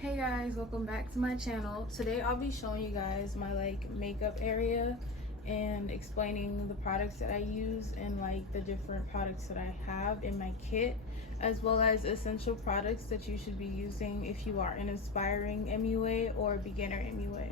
Hey guys, welcome back to my channel. Today I'll be showing you guys my makeup area and explaining the products that I use and the different products that I have in my kit, as well as essential products that you should be using if you are an aspiring MUA or beginner MUA.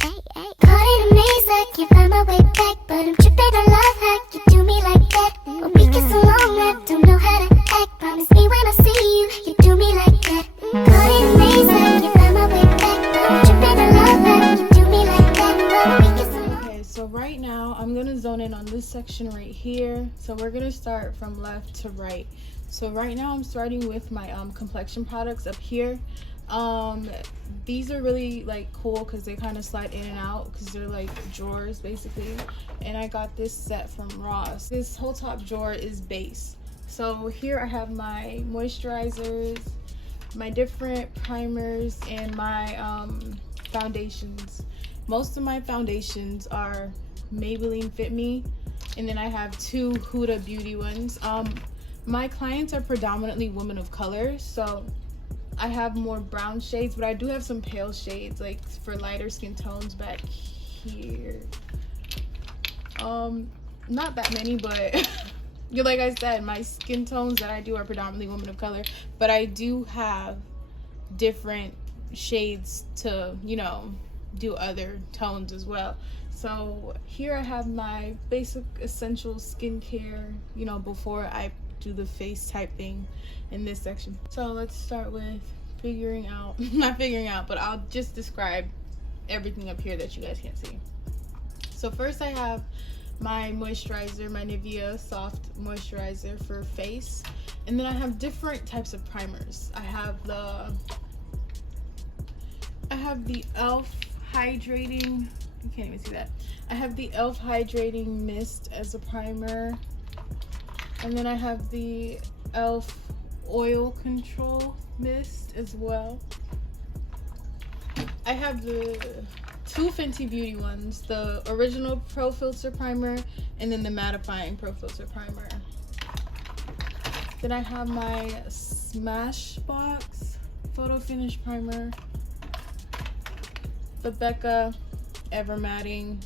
Caught in a maze, I can't find my way back, but I'm tripping on love hack. You do me like that, but we get so long, I don't know how to act. Promise me when I see you, you do me like that. Caught in a maze, I can't find my way back, but I'm tripping on love hack. You do me like that, but we get so long. Okay, so right now I'm gonna zone in on this section right here. So we're gonna start from left to right. So right now I'm starting with my complexion products up here. These are really cool because they kind of slide in and out because they're like drawers basically, and I got this set from Ross. This whole top drawer is base. So here I have my moisturizers, my different primers, and my foundations. Most of my foundations are Maybelline Fit Me, and then I have two Huda Beauty ones. My clients are predominantly women of color, so I have more brown shades, but I do have some pale shades for lighter skin tones back here. Not that many, but like I said, my skin tones that I do are predominantly women of color, but I do have different shades to, do other tones as well. So here I have my basic essential skincare, before I do the face type thing in this section. So let's start with not figuring out, but I'll just describe everything up here that you guys can't see. So first I have my moisturizer, my Nivea soft moisturizer for face, and then I have different types of primers. I have the e.l.f. hydrating, you can't even see that. I have the e.l.f. hydrating mist as a primer, and then I have the e.l.f. oil control mist as well. I have the two Fenty Beauty ones, the original Pro Filter primer and then the mattifying Pro Filter primer. Then I have my Smashbox Photo Finish primer, the Becca Evermatte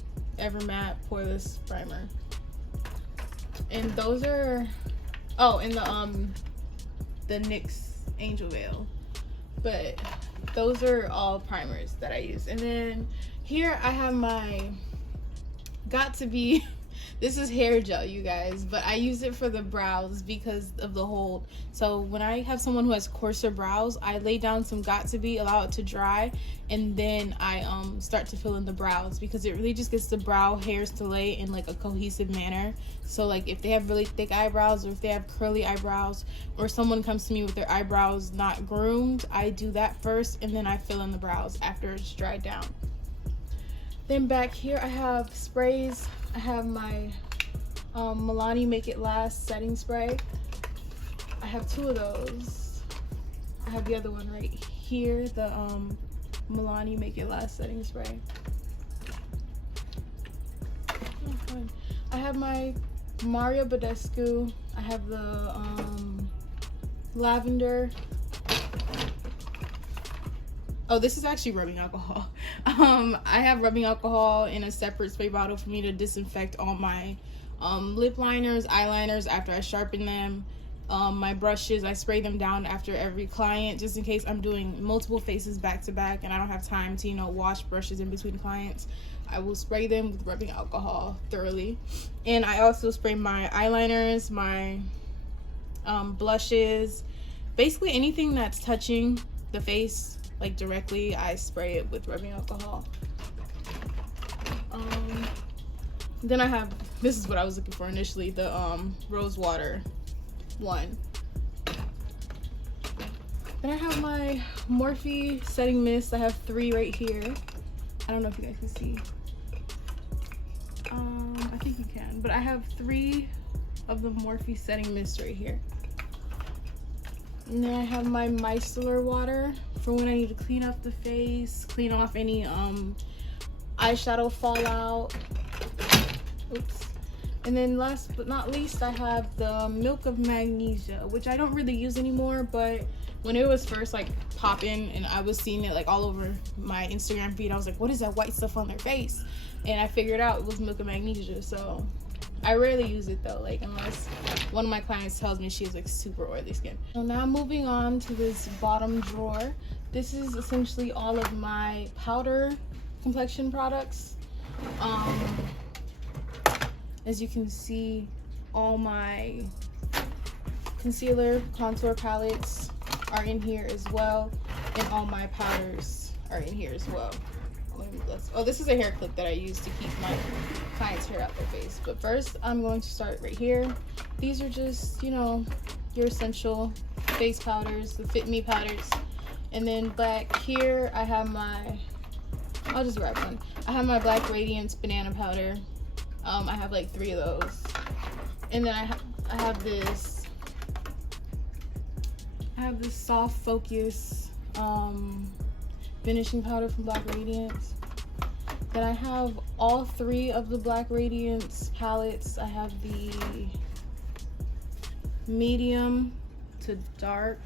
poreless primer, and those are and the NYX Angel Veil. But those are all primers that I use. And then here I have my this is hair gel, you guys, but I use it for the brows because of the hold. So when I have someone who has coarser brows, I lay down some allow it to dry, and then I start to fill in the brows because it really just gets the brow hairs to lay in a cohesive manner. So if they have really thick eyebrows, or if they have curly eyebrows, or someone comes to me with their eyebrows not groomed, I do that first and then I fill in the brows after it's dried down. Then back here I have sprays. I have my Milani Make It Last setting spray. I have two of those. I have the other one right here, the Milani Make It Last setting spray. I have my Mario Badescu. I have the lavender. Oh, this is actually rubbing alcohol. I have rubbing alcohol in a separate spray bottle for me to disinfect all my lip liners, eyeliners after I sharpen them. My brushes, I spray them down after every client just in case I'm doing multiple faces back to back and I don't have time to, wash brushes in between clients. I will spray them with rubbing alcohol thoroughly. And I also spray my eyeliners, my blushes, basically anything that's touching the face directly, I spray it with rubbing alcohol. Then I have, this is what I was looking for initially, the rose water one. Then I have my Morphe setting mist. I have 3 right here. I don't know if you guys can see. I think you can, but I have 3 of the Morphe setting mist right here. And then I have my micellar water for when I need to clean up the face, clean off any eyeshadow fallout. Oops. And then last but not least, I have the Milk of Magnesia, which I don't really use anymore, but when it was first like popping and I was seeing it like all over my Instagram feed, I was like, what is that white stuff on their face? And I figured out it was milk and magnesia. So I rarely use it though, like unless one of my clients tells me she has like super oily skin. So now moving on to this bottom drawer. This is essentially all of my powder complexion products. As you can see, all my concealer, contour palettes are in here as well, and all my powders are in here as well. Oh, this is a hair clip that I use to keep my clients' hair out their face. But first, I'm going to start right here. These are just, you know, your essential face powders, the Fit Me powders. And then back here, I have my, I'll just grab one. I have my Black Radiance banana powder. I have like 3 of those. And then I have this soft focus finishing powder from Black Radiance. Then I have all 3 of the Black Radiance palettes. I have the medium to dark.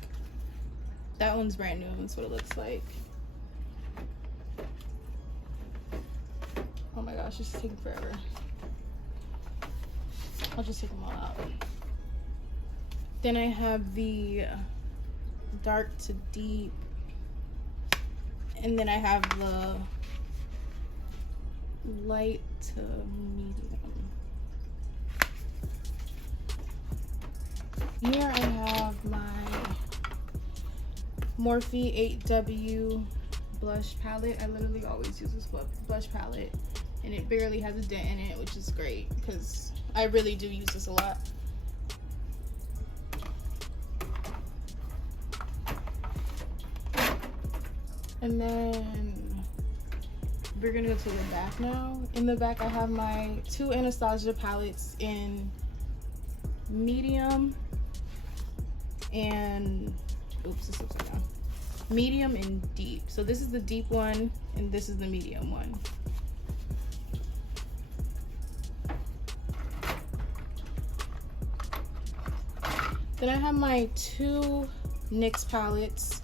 That one's brand new. That's what it looks like. Oh my gosh, this is taking forever. I'll just take them all out. Then I have the dark to deep. And then I have the light to medium. Here I have my Morphe 8W blush palette. I literally always use this blush palette, and it barely has a dent in it, which is great because I really do use this a lot. And then we're gonna go to the back now. In the back I have my 2 Anastasia palettes in medium and, oops, this looks like that. Medium and deep. So this is the deep one and this is the medium one. Then I have my 2 NYX palettes.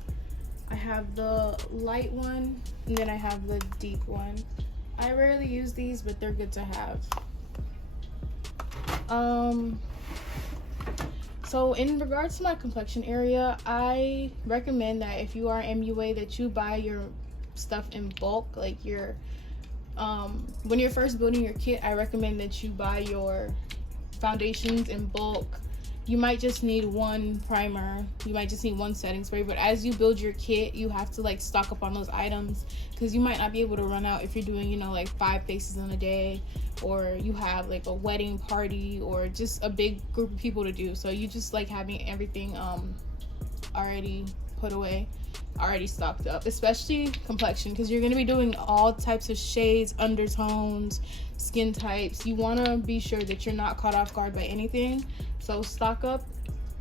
I have the light one and then I have the deep one. I rarely use these, but they're good to have. So in regards to my complexion area, I recommend that if you are MUA that you buy your stuff in bulk. Like your when you're first building your kit, I recommend that you buy your foundations in bulk. You might just need 1 primer, you might just need 1 setting spray, but as you build your kit, you have to like stock up on those items because you might not be able to run out if you're doing, you know, like 5 faces in a day, or you have like a wedding party or just a big group of people to do. So you just like having everything already put away, already stocked up, especially complexion, because you're going to be doing all types of shades, undertones, skin types. You want to be sure that you're not caught off guard by anything. So stock up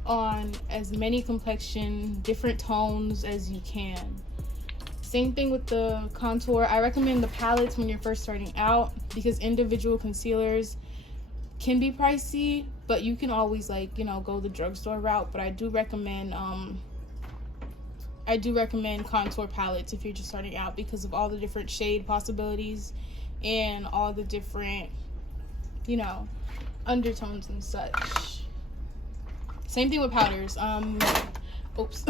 on as many complexion, different tones as you can. Same thing with the contour. I recommend the palettes when you're first starting out because individual concealers can be pricey, but you can always, like, you know, go the drugstore route. But I do recommend contour palettes if you're just starting out because of all the different shade possibilities and all the different, you know, undertones and such. Same thing with powders. Oops.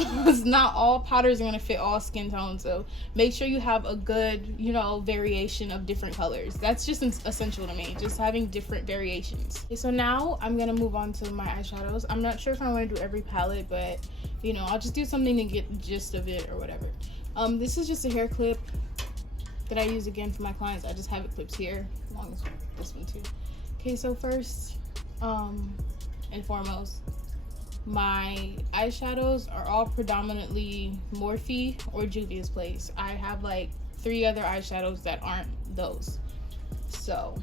Not all powders are going to fit all skin tones, so make sure you have a good, you know, variation of different colors. That's just essential to me, just having different variations. Okay, so now I'm going to move on to my eyeshadows. I'm not sure if I want to do every palette, but, you know, I'll just do something to get the gist of it or whatever. This is just a hair clip that I use again for my clients. I just have it clipped here, along with this one too. Okay, so first and foremost, my eyeshadows are all predominantly Morphe or Juvia's Place. I have like 3 other eyeshadows that aren't those. So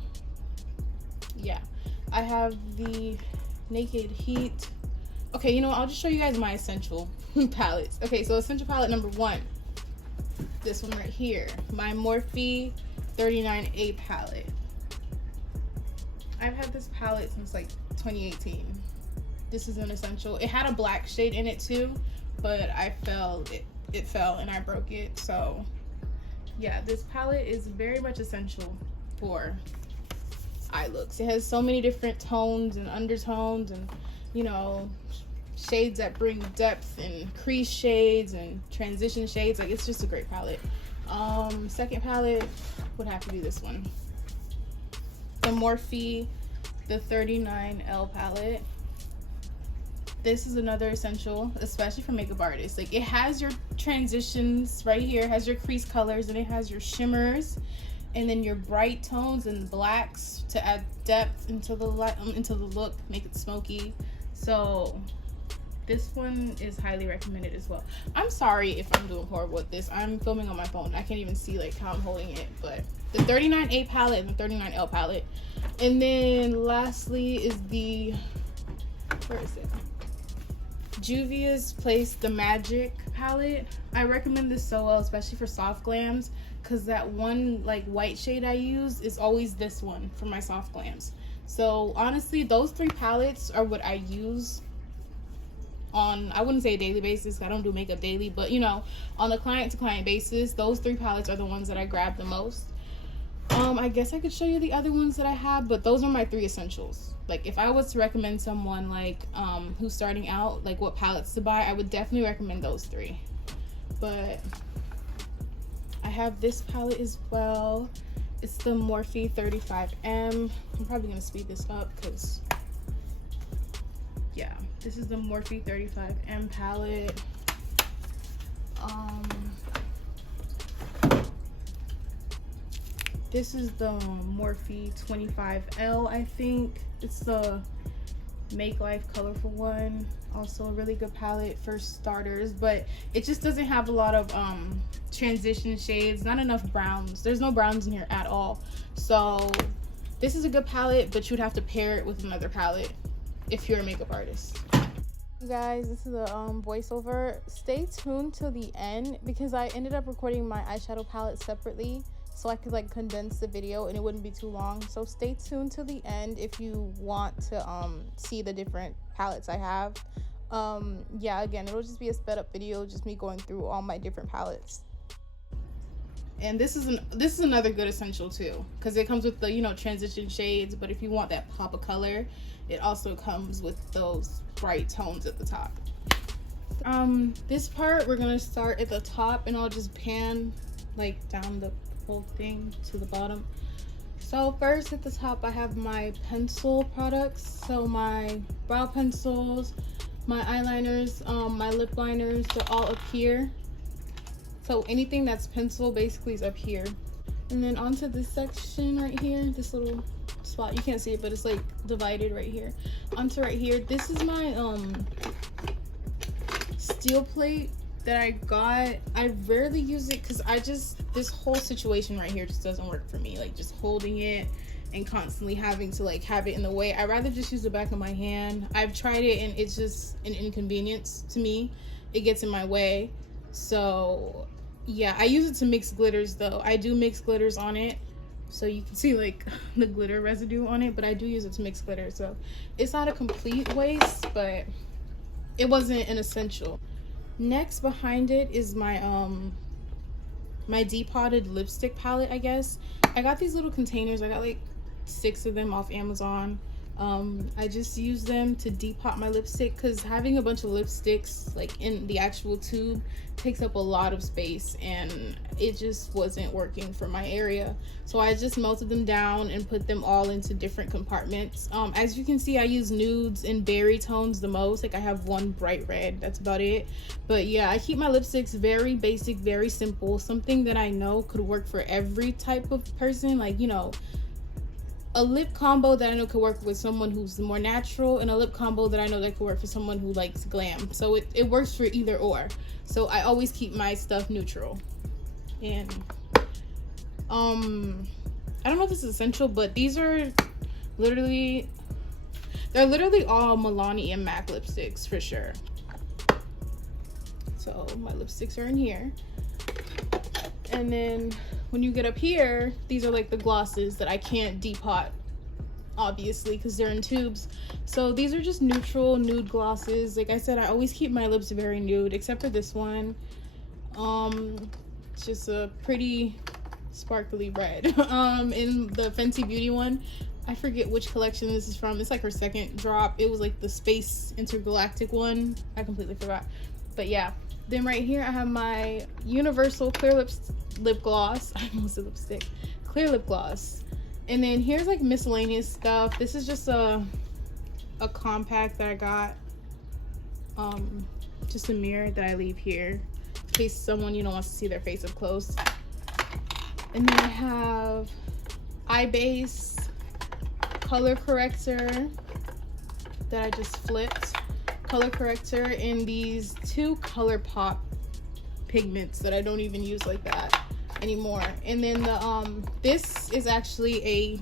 yeah, I have the Naked Heat. Okay, you know what? I'll just show you guys my essential palettes. Okay, so essential palette number 1, this one right here, my Morphe 39A palette. I've had this palette since like 2018. This is an essential. It had a black shade in it too, but I fell, it fell and I broke it. So yeah, this palette is very much essential for eye looks. It has so many different tones and undertones and, you know, shades that bring depth and crease shades and transition shades. Like, it's just a great palette. Second palette would have to be this one, the Morphe, the 39L palette. This is another essential, especially for makeup artists. Like, it has your transitions right here, it has your crease colors, and it has your shimmers, and then your bright tones and blacks to add depth into the look, make it smoky. So this one is highly recommended as well. I'm sorry if I'm doing horrible with this. I'm filming on my phone. I can't even see like how I'm holding it. But the 39A palette and the 39L palette. And then lastly is the, where is it? Juvia's Place The Magic palette. I recommend this so well, especially for soft glams, because that one like white shade I use is always this one for my soft glams. So honestly, those three palettes are what I use on, I wouldn't say a daily basis, I don't do makeup daily, but you know, on a client to client basis, those three palettes are the ones that I grab the most. I guess I could show you the other ones that I have, but those are my three essentials. Like, if I was to recommend someone like who's starting out, like what palettes to buy, I would definitely recommend those three. But I have this palette as well. It's the Morphe 35M. I'm probably gonna speed this up because yeah, this is the Morphe 35M palette. This is the Morphe 25L, I think. It's the Make Life Colorful one. Also a really good palette for starters, but it just doesn't have a lot of transition shades, not enough browns. There's no browns in here at all. So this is a good palette, but you'd have to pair it with another palette if you're a makeup artist. Guys, this is a voiceover. Stay tuned till the end because I ended up recording my eyeshadow palette separately so I could like condense the video and it wouldn't be too long. So stay tuned till the end if you want to see the different palettes I have. Yeah, again, it'll just be a sped up video, just me going through all my different palettes. And this is another good essential too, because it comes with the, you know, transition shades, but if you want that pop of color, it also comes with those bright tones at the top. This part we're gonna start at the top and I'll just pan like down the whole thing to the bottom. So first at the top I have my pencil products. So my brow pencils, my eyeliners, my lip liners, they're all up here. So anything that's pencil basically is up here. And then onto this section right here, this little spot, you can't see it, but it's like divided right here. Onto right here, this is my steel plate that I got. I rarely use it because this whole situation right here just doesn't work for me. Like, just holding it and constantly having to like have it in the way. I'd rather just use the back of my hand. I've tried it and it's just an inconvenience to me. It gets in my way. So yeah, I use it to mix glitters though. I do mix glitters on it, so you can see like the glitter residue on it, but I do use it to mix glitter. So it's not a complete waste, but it wasn't an essential. Next behind it is my my depotted lipstick palette, I guess. I got these little containers. I got like 6 of them off Amazon. I just use them to depot my lipstick because having a bunch of lipsticks like in the actual tube takes up a lot of space and it just wasn't working for my area. So I just melted them down and put them all into different compartments. As you can see, I use nudes and berry tones the most. Like, I have one bright red, that's about it. But yeah, I keep my lipsticks very basic, very simple, something that I know could work for every type of person. Like, you know, a lip combo that I know could work with someone who's more natural, and a lip combo that I know that could work for someone who likes glam. So it works for either or. So I always keep my stuff neutral. And I don't know if this is essential, but these are literally, they're literally all Milani and MAC lipsticks for sure. So my lipsticks are in here. And then when you get up here, these are like the glosses that I can't depot obviously, because they're in tubes. So these are just neutral nude glosses. Like I said, I always keep my lips very nude, except for this one. It's just a pretty sparkly red. In the Fenty Beauty one, I forget which collection this is from. It's like her second drop. It was like the Space Intergalactic one. I completely forgot. But yeah. Then right here I have my Universal Clear lip gloss. I almost said lipstick. Clear lip gloss. And then here's like miscellaneous stuff. This is just a compact that I got. Just a mirror that I leave here in case someone, you know, wants to see their face up close. And then I have eye base, color corrector that I just flipped, color corrector, and these two ColourPop pigments that I don't even use like that anymore. And then the this is actually a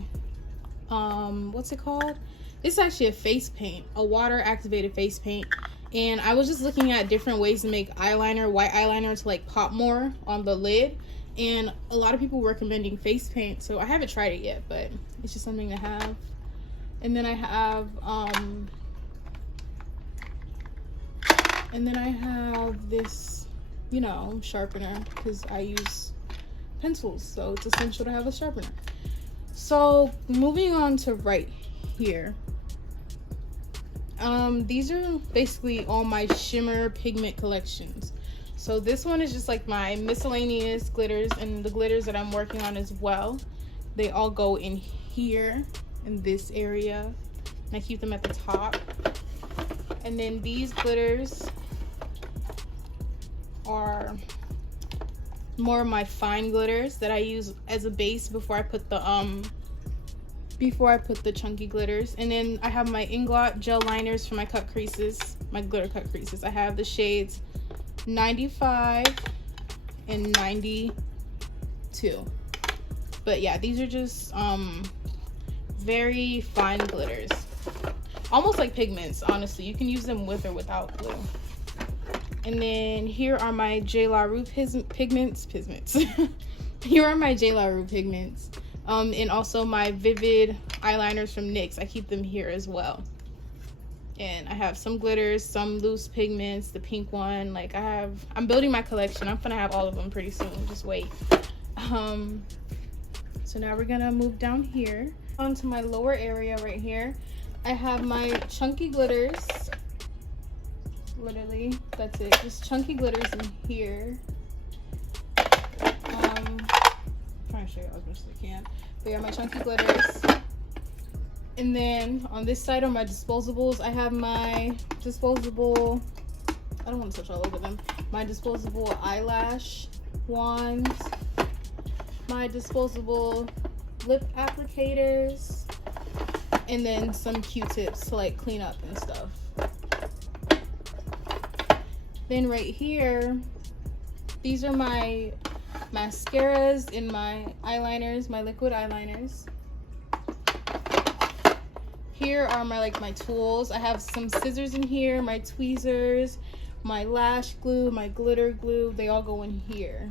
what's it called? It's actually a face paint, a water activated face paint. And I was just looking at different ways to make eyeliner, white eyeliner, to like pop more on the lid. And a lot of people were recommending face paint, so I haven't tried it yet, but it's just something to have. And then I have this, you know, sharpener, because I use pencils, so it's essential to have a sharpener. So moving on to right here, these are basically all my shimmer pigment collections. So this one is just like my miscellaneous glitters, and the glitters that I'm working on as well, they all go in here in this area, and I keep them at the top. And then these glitters are more of my fine glitters that I use as a base before I put the chunky glitters. And then I have my Inglot gel liners for my cut creases, my glitter cut creases. I have the shades 95 and 92. But yeah, these are just very fine glitters, almost like pigments. Honestly, you can use them with or without glue. And then here are my J. La Rue pigments. Here are my J. La Rue pigments. And also my Vivid eyeliners from NYX. I keep them here as well. And I have some glitters, some loose pigments, the pink one. Like I'm building my collection. I'm gonna have all of them pretty soon. Just wait. So now we're gonna move down here onto my lower area right here. I have my chunky glitters. Literally, that's it. Just chunky glitters in here. I'm trying to show you as much as I can. But yeah, my chunky glitters. And then on this side are my disposables. I have my disposable, I don't want to touch all over them, my disposable eyelash wands, my disposable lip applicators, and then some Q-tips to like clean up and stuff. Then right here, these are my mascaras and my eyeliners, my liquid eyeliners. Here are my tools. I have some scissors in here, my tweezers, my lash glue, my glitter glue. They all go in here.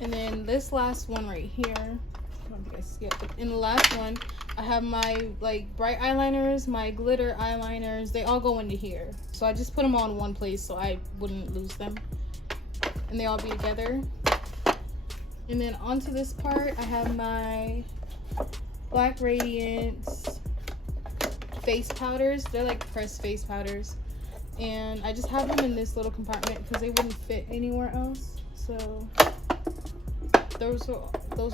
And then this last one right here, I don't think I skipped it. In the last one, I have my bright eyeliners, my glitter eyeliners. They all go into here. So I just put them all in one place so I wouldn't lose them. And they all be together. And then onto this part, I have my Black Radiance face powders. They're like pressed face powders. And I just have them in this little compartment because they wouldn't fit anywhere else. So those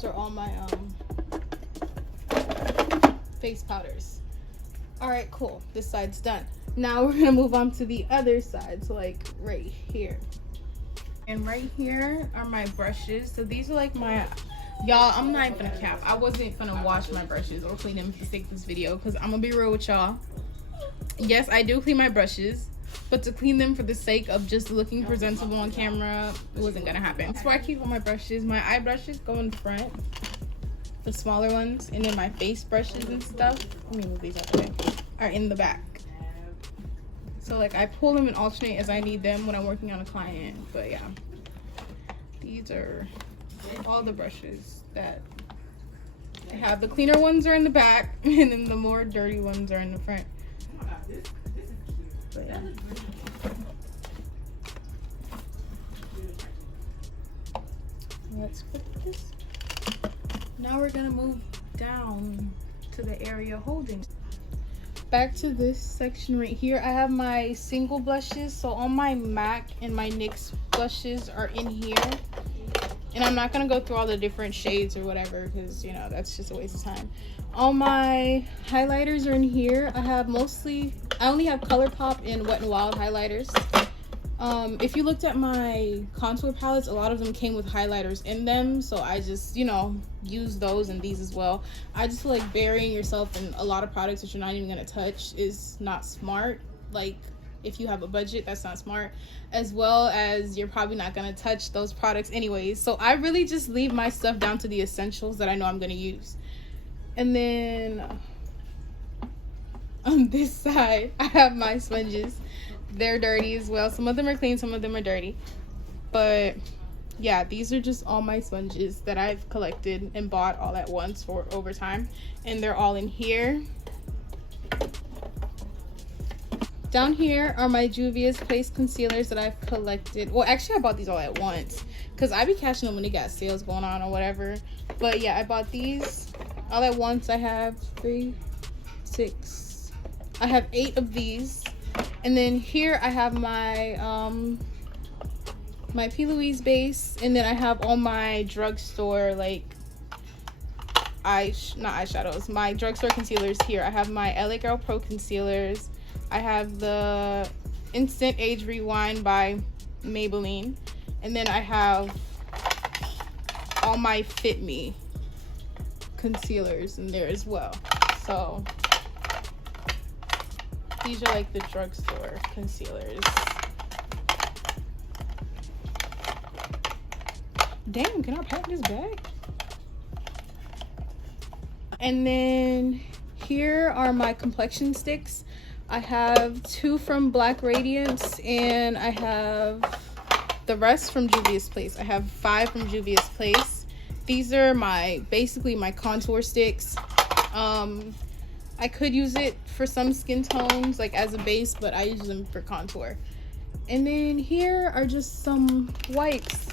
are all my face powders. All right, cool. This side's done. Now we're gonna move on to the other side. So like right here. And right here are my brushes. So these are like my, y'all, I'm not even gonna cap. I wasn't gonna wash my brushes or clean them for the sake of this video because I'm gonna be real with y'all. Yes, I do clean my brushes, but to clean them for the sake of just looking presentable on camera, it wasn't gonna happen. That's where I keep all my brushes. My eye brushes go in front, the smaller ones, and then my face brushes and stuff, let me move these out of the way, are in the back. So like I pull them and alternate as I need them when I'm working on a client. But yeah, these are all the brushes that I have. The cleaner ones are in the back, and then the more dirty ones are in the front. But yeah. Let's put this. Now we're gonna move down to the area holding. Back to this section right here. I have my single blushes. So all my MAC and my NYX blushes are in here. And I'm not gonna go through all the different shades or whatever, because you know that's just a waste of time. All my highlighters are in here. I only have ColourPop and Wet n Wild highlighters. If you looked at my contour palettes, a lot of them came with highlighters in them, so I just, you know, use those and these as well. I just feel like burying yourself in a lot of products that you're not even gonna touch is not smart. Like, if you have a budget, that's not smart, as well as you're probably not gonna touch those products anyways. So I really just leave my stuff down to the essentials that I know I'm gonna use. And then on this side, I have my sponges. They're dirty as well. Some of them are clean, some of them are dirty. But yeah, these are just all my sponges that I've collected and bought all at once for over time. And they're all in here. Down here are my Juvia's Place concealers that I've collected. Well, actually I bought these all at once, because I be catching them when they got sales going on or whatever. But yeah, I bought these all at once. I have 3, 6. I have 8 of these. And then here I have my my P. Louise base, and then I have all my drugstore like not eyeshadows, my drugstore concealers here. I have my LA Girl Pro concealers. I have the Instant Age Rewind by Maybelline, and then I have all my Fit Me concealers in there as well. So these are like the drugstore concealers. Damn, can I pack this bag? And then here are my complexion sticks. I have 2 from Black Radiance, and I have the rest from Juvia's Place. I have 5 from Juvia's Place. These are basically my contour sticks. I could use it for some skin tones, like as a base, but I use them for contour. And then here are just some wipes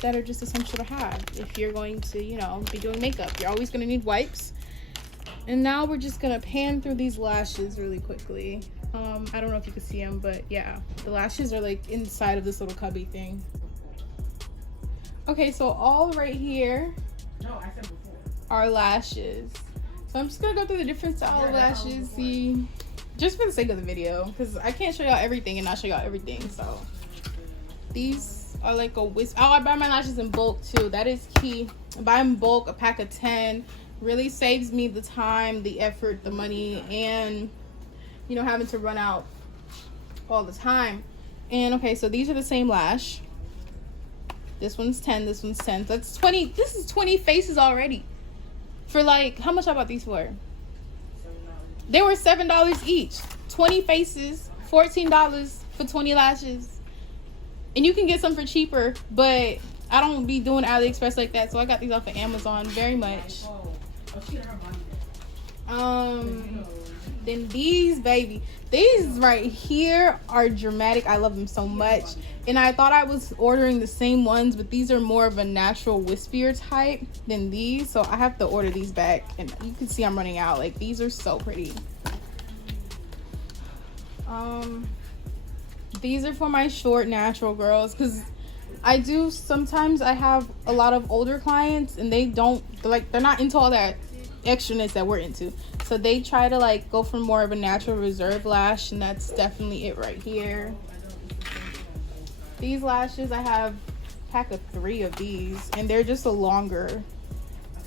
that are just essential to have if you're going to, you know, be doing makeup. You're always going to need wipes. And now we're just going to pan through these lashes really quickly. I don't know if you can see them, but yeah, the lashes are like inside of this little cubby thing. Okay, so all right here are lashes. So I'm just gonna go through the different style of lashes, see, just for the sake of the video, because I can't show y'all everything and not show y'all everything. So these are like a whisk. Oh, I buy my lashes in bulk too. That is key. I buy in bulk, a pack of 10. Really saves me the time, the effort, the money, and you know, having to run out all the time. And okay, so these are the same lash. This one's 10, this one's 10. So that's 20. This is 20 faces already. For like, how much I bought these for? They were $7 each. 20 faces, $14 for 20 lashes. And you can get some for cheaper, but I don't be doing AliExpress like that, so I got these off of Amazon very much. Then these, baby, these right here are dramatic. I love them so much. And I thought I was ordering the same ones, but these are more of a natural wispier type than these, so I have to order these back. And you can see I'm running out. Like, these are so pretty. These are for my short natural girls, because sometimes I have a lot of older clients and they're not into all that extraness that we're into. So they try to like go for more of a natural reserve lash, and that's definitely it right here. These lashes, I have a pack of 3 of these, and they're just a longer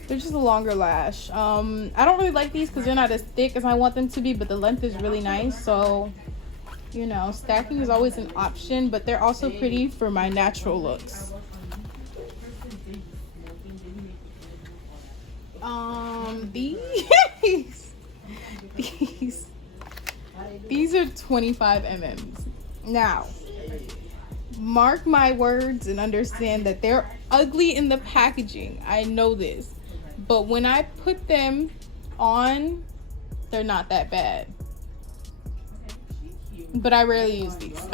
lash. I don't really like these because they're not as thick as I want them to be, but the length is really nice. So, you know, stacking is always an option, but they're also pretty for my natural looks. These are 25 mm. Now, mark my words and understand that they're ugly in the packaging. I know this, but when I put them on, they're not that bad. But I rarely use these.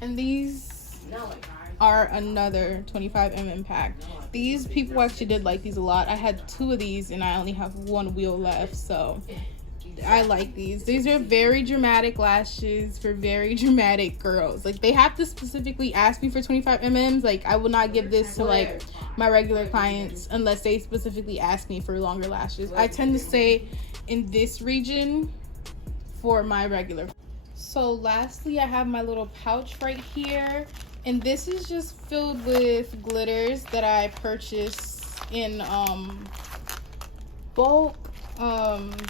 And these are another 25 pack. These people actually did like these a lot. I had 2 of these and I only have 1 wheel left, so I like these. These are very dramatic lashes for very dramatic girls. Like, they have to specifically ask me for 25 Like, I will not give this to like my regular clients unless they specifically ask me for longer lashes. I tend to stay in this region for my regular. So lastly, I have my little pouch right here, and this is just filled with glitters that I purchased in bulk.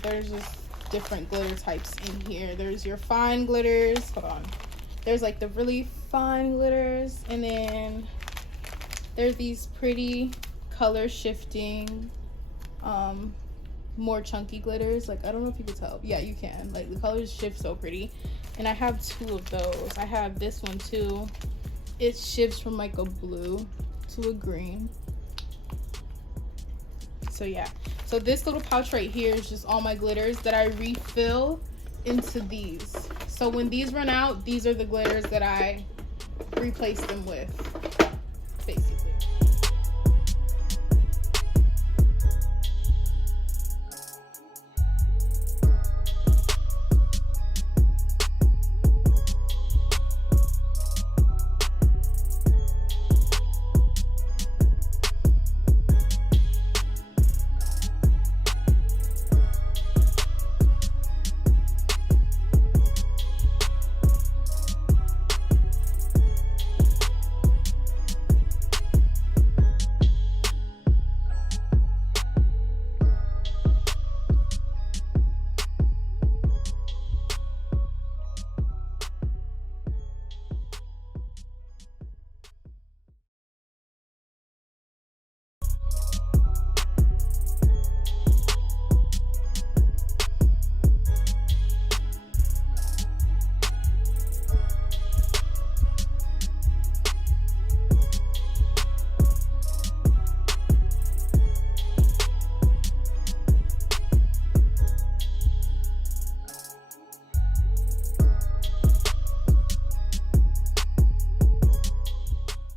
There's just different glitter types in here. There's your fine glitters, hold on, there's like the really fine glitters, and then there's these pretty color shifting more chunky glitters. Like, I don't know if you can tell. Yeah, you can. Like, the colors shift so pretty. And I have 2 of those. I have this one too. It shifts from like a blue to a green. So yeah, so this little pouch right here is just all my glitters that I refill into these. So when these run out, these are the glitters that I replace them with, basically.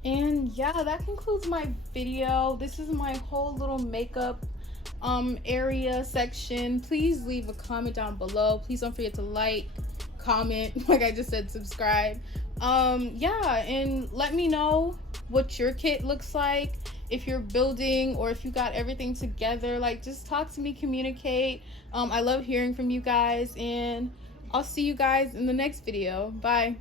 And yeah, that concludes my video. This is my whole little makeup area section. Please leave a comment down below. Please don't forget to like, comment, like I just said, subscribe. Yeah, and let me know what your kit looks like, if you're building or if you got everything together. Like, just talk to me, communicate. I love hearing from you guys, and I'll see you guys in the next video. Bye.